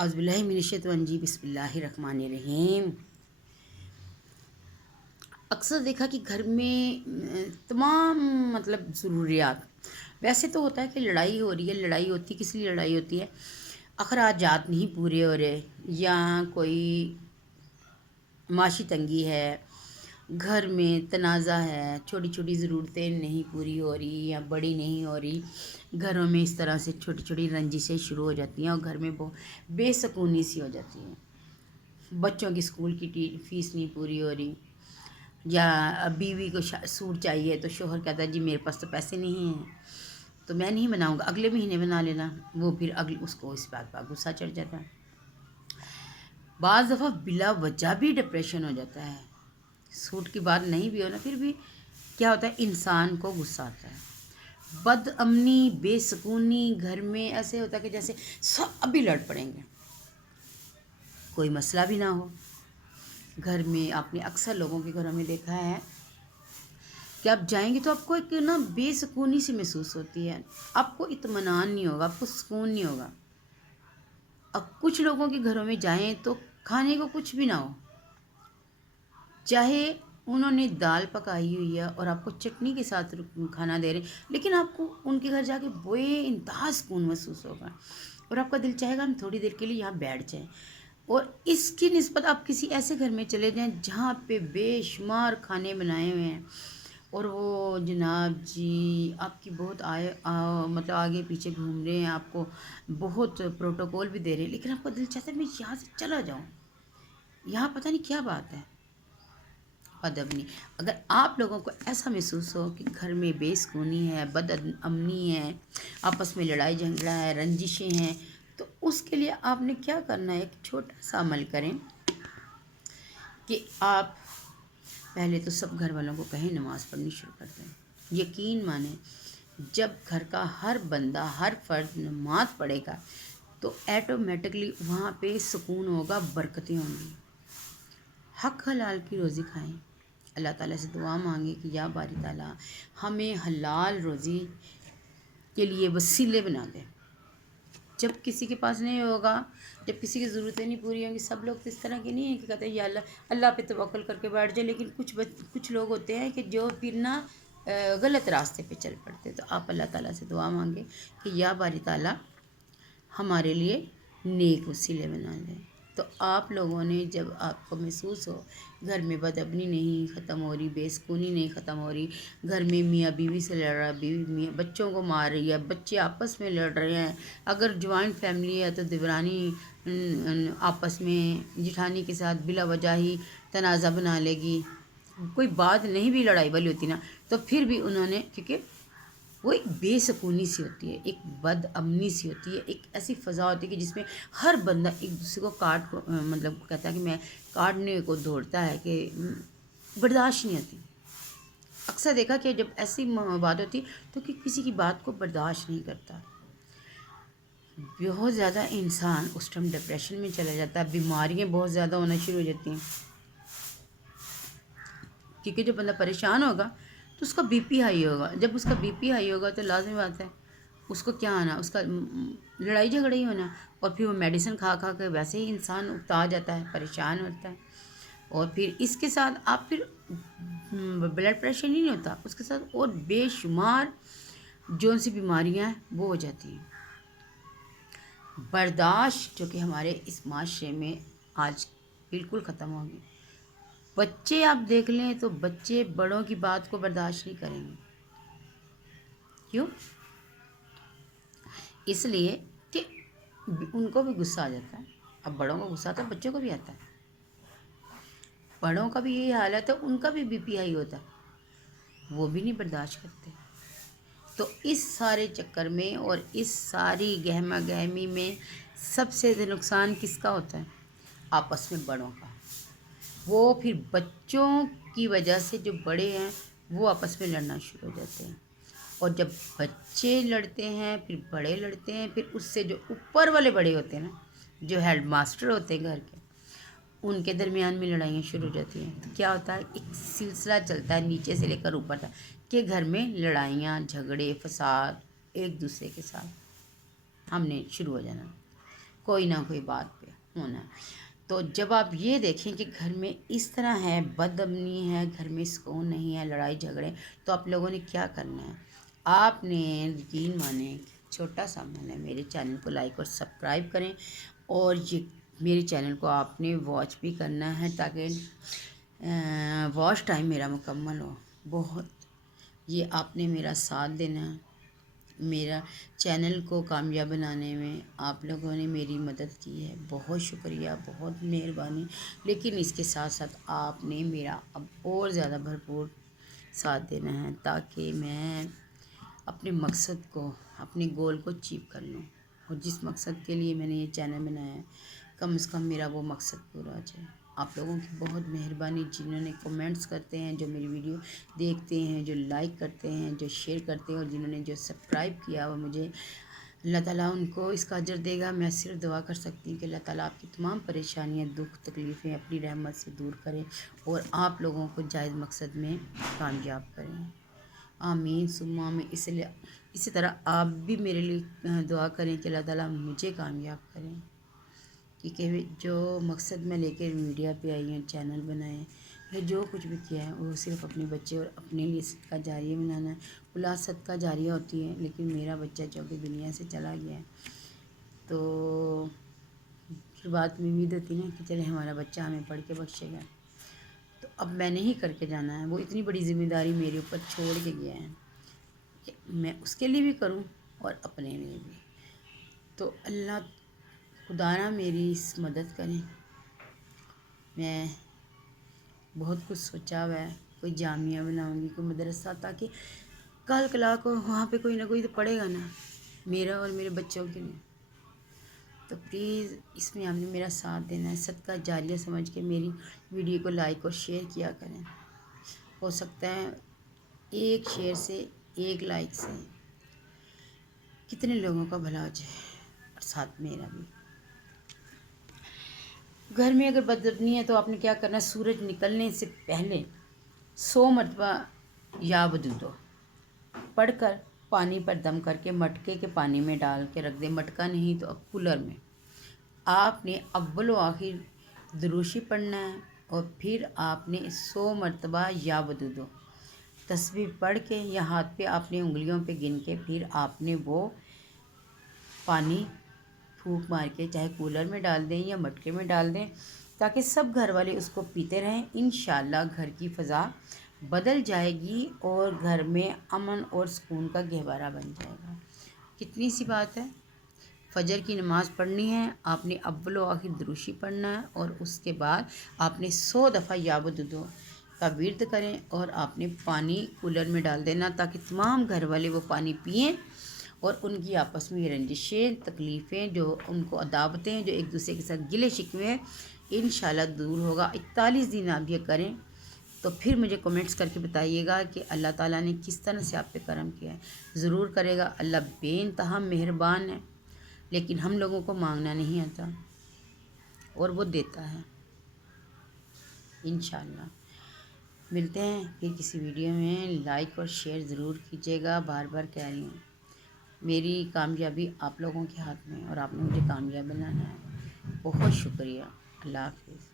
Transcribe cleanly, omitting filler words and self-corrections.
اعوذ باللہ من الشیطان الرجیم، بسم اللہ الرحمن الرحیم۔ اکثر دیکھا کہ گھر میں تمام ضروریات، ویسے تو ہوتا ہے کہ لڑائی ہو رہی ہے، لڑائی ہوتی کس لیے لڑائی ہوتی ہے؟ اخراجات نہیں پورے ہو رہے، یا کوئی معاشی تنگی ہے، گھر میں تنازع ہے، چھوٹی چھوٹی ضرورتیں نہیں پوری ہو رہی یا بڑی نہیں ہو رہی، گھروں میں اس طرح سے چھوٹی چھوٹی رنجشیں شروع ہو جاتی ہیں اور گھر میں بہت بے سکونی سی ہو جاتی ہیں۔ بچوں کی اسکول کی فیس نہیں پوری ہو رہی، یا بیوی کو سوٹ چاہیے تو شوہر کہتا ہے جی میرے پاس تو پیسے نہیں ہیں تو میں نہیں بناؤں گا، اگلے مہینے بنا لینا۔ وہ پھر اس کو اس بات پر غصہ چڑھ جاتا ہے۔ بعض دفعہ بلا وجہ بھی ڈپریشن ہو جاتا ہے، سوٹ کی بات نہیں بھی ہونا، پھر بھی کیا ہوتا ہے انسان کو غصہ آتا ہے۔ بد امنی، بے سکونی گھر میں ایسے ہوتا ہے کہ جیسے سب ابھی لڑ پڑیں گے، کوئی مسئلہ بھی نہ ہو گھر میں۔ آپ نے اکثر لوگوں کے گھروں میں دیکھا ہے کہ آپ جائیں گے تو آپ کو ایک بے سکونی سی محسوس ہوتی ہے، آپ کو اطمینان نہیں ہوگا، آپ کو سکون نہیں ہوگا۔ اب کچھ لوگوں کے گھروں میں جائیں تو کھانے کو کچھ بھی نہ ہو، چاہے انہوں نے دال پکائی ہوئی ہے اور آپ کو چٹنی کے ساتھ کھانا دے رہے ہیں، لیکن آپ کو ان کے گھر جا کے بے انتہا سکون محسوس ہوگا اور آپ کا دل چاہے گا ہم تھوڑی دیر کے لیے یہاں بیٹھ جائیں۔ اور اس کی نسبت آپ کسی ایسے گھر میں چلے جائیں جہاں پہ بے شمار کھانے بنائے ہوئے ہیں اور وہ جناب جی آپ کی بہت آگے پیچھے گھوم رہے ہیں، آپ کو بہت پروٹوکول بھی دے رہے ہیں، لیکن آپ کا دل چاہتا ہے میں یہاں سے چلا جاؤں، یہاں پتہ نہیں کیا بات ہے۔ بدامنی، اگر آپ لوگوں کو ایسا محسوس ہو کہ گھر میں بے سکونی ہے، بد امنی ہے، آپس میں لڑائی جھگڑا ہے، رنجشیں ہیں، تو اس کے لیے آپ نے کیا کرنا ہے؟ ایک چھوٹا سا عمل کریں کہ آپ پہلے تو سب گھر والوں کو کہیں نماز پڑھنی شروع کر دیں۔ یقین مانیں جب گھر کا ہر بندہ، ہر فرد نماز پڑھے گا تو ایٹومیٹکلی وہاں پہ سکون ہوگا، برکتیں ہوں گی۔ حق حلال کی روزی کھائیں، اللہ تعالیٰ سے دعا مانگیں کہ یا باری تعالیٰ ہمیں حلال روزی کے لیے وسیلے بنا دیں۔ جب کسی کے پاس نہیں ہوگا، جب کسی کی ضرورتیں نہیں پوری ہوں گی، سب لوگ تو اس طرح کے نہیں ہیں کہ کہتے ہیں یا اللہ پہ توکل کر کے بیٹھ جائے، لیکن کچھ لوگ ہوتے ہیں کہ جو پھر غلط راستے پہ چل پڑتے۔ تو آپ اللہ تعالیٰ سے دعا مانگیں کہ یا باری تعالیٰ ہمارے لیے نیک وسیلے بنا دیں۔ تو آپ لوگوں نے جب آپ کو محسوس ہو گھر میں بدامنی نہیں ختم ہو رہی، بے سکونی نہیں ختم ہو رہی، گھر میں میاں بیوی سے لڑ رہا، بیوی میاں بچوں کو مار رہی ہے، بچے آپس میں لڑ رہے ہیں، اگر جوائنٹ فیملی ہے تو دیورانی آپس میں جٹھانی کے ساتھ بلا وجہ ہی تنازع بنا لے گی، کوئی بات نہیں بھی لڑائی والی ہوتی نا، تو پھر بھی انہوں نے، کیونکہ وہ ایک بے سکونی سی ہوتی ہے، ایک بد امنی سی ہوتی ہے، ایک ایسی فضا ہوتی ہے کہ جس میں ہر بندہ ایک دوسرے کو کہتا ہے کہ میں کاٹنے کو دوڑتا ہے، کہ برداشت نہیں ہوتی۔ اکثر دیکھا کہ جب ایسی بات ہوتی تو کسی کی بات کو برداشت نہیں کرتا، بہت زیادہ انسان اس ٹائم ڈپریشن میں چلا جاتا ہے، بیماریاں بہت زیادہ ہونا شروع ہو جاتی ہیں، کیونکہ جب بندہ پریشان ہوگا تو اس کا بی پی ہائی ہوگا، جب اس کا بی پی ہائی ہوگا تو لازمی بات ہے اس کو کیا آنا، اس کا لڑائی جھگڑا ہی ہونا، اور پھر وہ میڈیسن کھا کھا کے ویسے ہی انسان اکتا جاتا ہے، پریشان ہوتا ہے، اور پھر اس کے ساتھ آپ پھر بلڈ پریشر ہی نہیں ہوتا، اس کے ساتھ اور بے شمار جون سی بیماریاں ہیں وہ ہو جاتی ہیں۔ برداشت جو کہ ہمارے اس معاشرے میں آج بالکل ختم ہو گئی۔ بچے آپ دیکھ لیں تو بچے بڑوں کی بات کو برداشت نہیں کریں گے، کیوں؟ اس لیے کہ ان کو بھی غصہ آ جاتا ہے، اب بڑوں کو غصہ آتا ہے بچوں کو بھی آتا ہے، بڑوں کا بھی یہی حالت ہے، ان کا بھی بی پی ہائی ہوتا ہے، وہ بھی نہیں برداشت کرتے۔ تو اس سارے چکر میں اور اس ساری گہما گہمی میں سب سے زیادہ نقصان کس کا ہوتا ہے؟ آپس میں بڑوں کا۔ وہ پھر بچوں کی وجہ سے جو بڑے ہیں وہ آپس میں لڑنا شروع ہو جاتے ہیں، اور جب بچے لڑتے ہیں پھر بڑے لڑتے ہیں، پھر اس سے جو اوپر والے بڑے ہوتے ہیں نا، جو ہیڈ ماسٹر ہوتے ہیں گھر کے، ان کے درمیان میں لڑائیاں شروع ہو جاتی ہیں۔ تو کیا ہوتا ہے ایک سلسلہ چلتا ہے نیچے سے لے کر اوپر تک کہ گھر میں لڑائیاں جھگڑے فساد ایک دوسرے کے ساتھ ہم نے شروع ہو جانا۔ کوئی نہ کوئی بات پہ ہونا۔ تو جب آپ یہ دیکھیں کہ گھر میں اس طرح ہے، بد امنی ہے، گھر میں سکون نہیں ہے، لڑائی جھگڑے، تو آپ لوگوں نے کیا کرنا ہے؟ آپ نے یقین مانیں، چھوٹا سا عمل ہے، میرے چینل کو لائک اور سبسکرائب کریں، اور یہ میرے چینل کو آپ نے واچ بھی کرنا ہے تاکہ واچ ٹائم میرا مکمل ہو۔ بہت یہ آپ نے میرا ساتھ دینا ہے، میرا چینل کو کامیاب بنانے میں آپ لوگوں نے میری مدد کی ہے، بہت شکریہ، بہت مہربانی۔ لیکن اس کے ساتھ ساتھ آپ نے میرا اب اور زیادہ بھرپور ساتھ دینا ہے تاکہ میں اپنے مقصد کو، اپنے گول کو اچیو کر لوں، اور جس مقصد کے لیے میں نے یہ چینل بنایا ہے کم از کم میرا وہ مقصد پورا ہو جائے۔ آپ لوگوں کی بہت مہربانی، جنہوں نے کمنٹس کرتے ہیں، جو میری ویڈیو دیکھتے ہیں، جو لائک کرتے ہیں، جو شیئر کرتے ہیں، اور جنہوں نے جو سبسکرائب کیا وہ مجھے، اللہ تعالیٰ ان کو اس کا اجر دے گا۔ میں صرف دعا کر سکتی ہوں کہ اللہ تعالیٰ آپ کی تمام پریشانیاں، دکھ تکلیفیں اپنی رحمت سے دور کرے اور آپ لوگوں کو جائز مقصد میں کامیاب کریں۔ آمین ثم آمین۔ اسی طرح آپ بھی میرے لیے دعا کریں کہ اللہ تعالیٰ مجھے کامیاب کریں، کیونکہ جو مقصد میں لے کے میڈیا پہ آئی ہوں، چینل بنائے یا جو کچھ بھی کیا ہے، وہ صرف اپنے بچے اور اپنے لیے صدقہ جاریہ بنانا ہے۔ اولاد صدقہ جاریہ ہوتی ہے، لیکن میرا بچہ جو کہ دنیا سے چلا گیا ہے، تو پھر بات میں امید ہوتی ہے نا کہ چلے ہمارا بچہ ہمیں پڑھ کے بخشے گا، تو اب میں نے ہی کر کے جانا ہے۔ وہ اتنی بڑی ذمہ داری میرے اوپر چھوڑ کے گیا ہے کہ میں اس کے لیے بھی کروں اور اپنے لیے بھی۔ تو اللہ خدا نہ میری اس مدد کریں۔ میں بہت کچھ سوچا ہوا ہے، کوئی جامعہ بناؤں گی، کوئی مدرسہ، تاکہ کل کلا کو وہاں پہ کوئی نہ کوئی تو پڑھے گا نا، میرا اور میرے بچوں کے لیے۔ تو پلیز اس میں آپ نے میرا ساتھ دینا ہے، صدقہ جاریہ سمجھ کے میری ویڈیو کو لائک اور شیئر کیا کریں۔ ہو سکتا ہے ایک شیئر سے، ایک لائک سے کتنے لوگوں کا بھلا ہو جائے، اور ساتھ میرا بھی۔ گھر میں اگر بدامنی ہے تو آپ نے کیا کرنا ہے؟ سورج نکلنے سے پہلے 100 مرتبہ یا ودودو پڑھ کر پانی پر دم کر کے مٹکے کے پانی میں ڈال کے رکھ دیں۔ مٹکا نہیں تو اب کولر میں آپ نے اول و آخر دروشی پڑھنا ہے، اور پھر آپ نے 100 مرتبہ یا ودودو تسبیح پڑھ کے، یا ہاتھ پہ آپ نے انگلیوں پہ گن کے، پھر آپ نے وہ پانی پھونک مار کے چاہے کولر میں ڈال دیں یا مٹکے میں ڈال دیں، تاکہ سب گھر والے اس کو پیتے رہیں۔ انشاءاللہ گھر کی فضا بدل جائے گی اور گھر میں امن اور سکون کا گہوارہ بن جائے گا۔ کتنی سی بات ہے، فجر کی نماز پڑھنی ہے، آپ نے اول و آخر دروشی پڑھنا ہے، اور اس کے بعد آپ نے 100 دفعہ یا ودودو کا ورد کریں، اور آپ نے پانی کولر میں ڈال دینا تاکہ تمام گھر والے وہ پانی پئیں، اور ان کی آپس میں رنجشیں، تکلیفیں، جو ان کو عداوتیں، جو ایک دوسرے کے ساتھ گلے شکوے ہیں، انشاءاللہ دور ہوگا۔ 41 دن آپ یہ کریں تو پھر مجھے کمنٹس کر کے بتائیے گا کہ اللہ تعالیٰ نے کس طرح سے آپ پہ کرم کیا ہے۔ ضرور کرے گا، اللہ بے انتہا مہربان ہے، لیکن ہم لوگوں کو مانگنا نہیں آتا، اور وہ دیتا ہے۔ انشاءاللہ ملتے ہیں پھر کسی ویڈیو میں، لائک اور شیئر ضرور کیجیے گا۔ بار بار کہہ رہی ہوں، میری کامیابی آپ لوگوں کے ہاتھ میں ہے، اور آپ نے مجھے کامیاب بنانا ہے۔ بہت شکریہ، اللہ حافظ۔